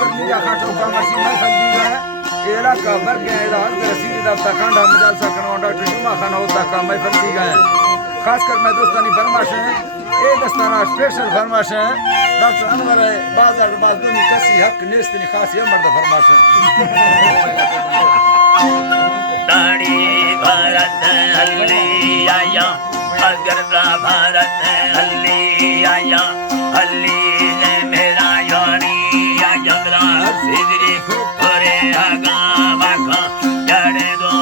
करनी या खाटो का मशीन में फल दी गए एला का बर गए इधर रसीद दा तखंड हम जा सकन डॉक्टर जुमा खान होता का मैं फल दी गए खास कर मैं दोस्तानी फरमाश है ए दस्ताना स्पेशल फरमाश है डॉक्टर अनवर है बाजार बाजूनी कसी हक नेस्तनी खास ये मर्द फरमाश है दाढ़ी भारत हल्ली आया अगर भारत हल्ली आया हल्ली ने मेरा यानी आया मेरा सिदरी फुकरे आगा वाका जड़े दो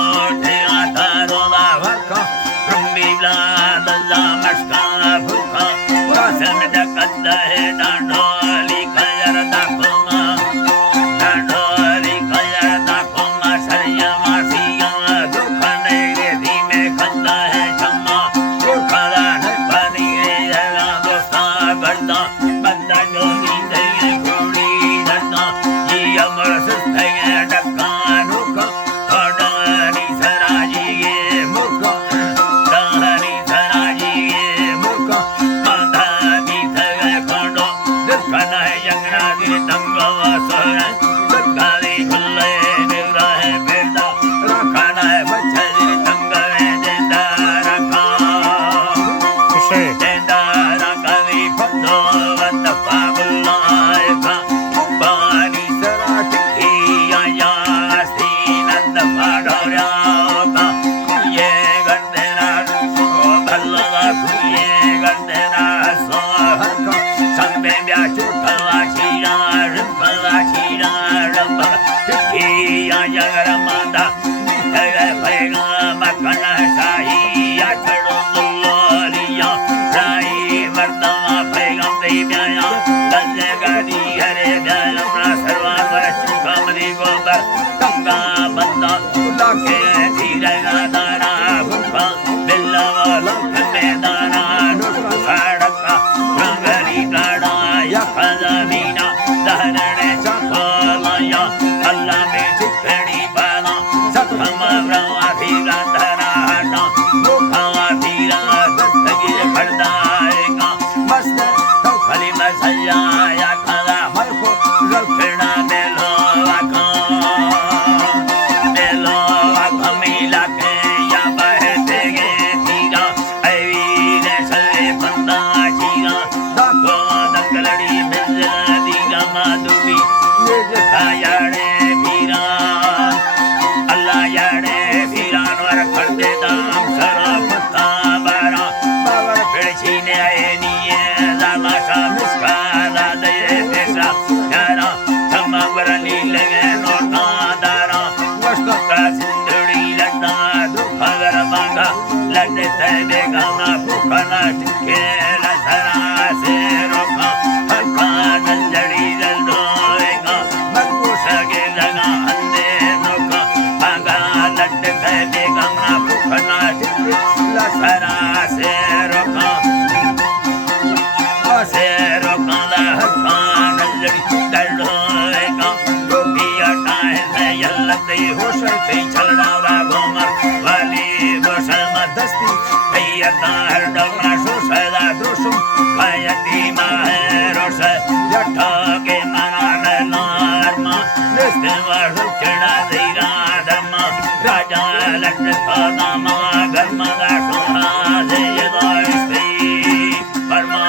ठेका रोला वाका रंबीला दल्ला मस्का फुका कसम दकद है डांडोली खयर दाखोगा डांडोली खयर दाखोगा सरिया मासिया दुखने के धीमे खंदा है चम्मा दुखला है पानी रे दोस्ता बंदा बंदा जो नींदे घोड़ी डंडा ये अमर सस्ते डक्का नुका कड़ानी सराजी ये मुका कड़ानी सराजी ये मुका आधानी थगे खंडो दुखना है यंगना दी तंगा सोरा दुखली खुले निरा है बेटा रखना है बच्चे दी तंगा है जिंदा रखा जिंदा रखा दी फतो वत पागुलाए का पानी सराट की आया सीनंद पाडोरा का ये गंदेना सो भल्ला ये गंदेना सो हरका संबे ब्या चुटला चीरा रंपला चीरा रंपला की आया रमादा निथे पैगा मकना साई आठड़ो दुल्लोलिया राई मर्दा पैगा दे ब्या दल्ले गादी हरे ब्या अपना सरवार वर चुका मरी गोबर तंगा बंदा लाके धीरे दाना भूखा बिल्ला वाला मैदाना सड़का रंगली गाड़ा या खजामीना दहरने चखलाया अल्लाह में चिकड़ी बाला सखमा ब्रवा धीरा धराना मुखा धीरा दस्तगी खड़दाएगा मस्त तो खली मसया या खला मरको रखना देलो आका मिला के या बहते गे तीरा ऐवीरे सले बंदा चीरा दाको दंगलड़ी मिल दीगा माधुरी ये जता याड़े भीरा अल्लाह याड़े भीरा नवर कर दे दाम सरा पत्ता बारा बाबर फिरछी ने आए निये लाला सा मुस्काना दे पेशा यारा चमवरनी लगे नोटा दारा मस्त का सिंधड़ी लड्डा दुखगर बांगा लड्डे तैबे गाना भूखना टिके लसरा से रोका हल्का नंजड़ी जल्दोएगा मरकुश के लगा अंधे नोका बांगा लड्डे तैबे गाना भूखना टिके लसरा से रोका हल्का नंजड़ी जल्दोएगा गोपिया टाइम यल्लते होश पे चलड़ा घोमर वाली दोसल मदस्ती भैया तार डगना सोसदा दोसुम भयती माहे रोस जठा के मनान लारमा निस्ते वर्ष चढ़ा दीरा धर्मा राजा लट दामा गर्मा दा सोहा से यदा स्त्री परमा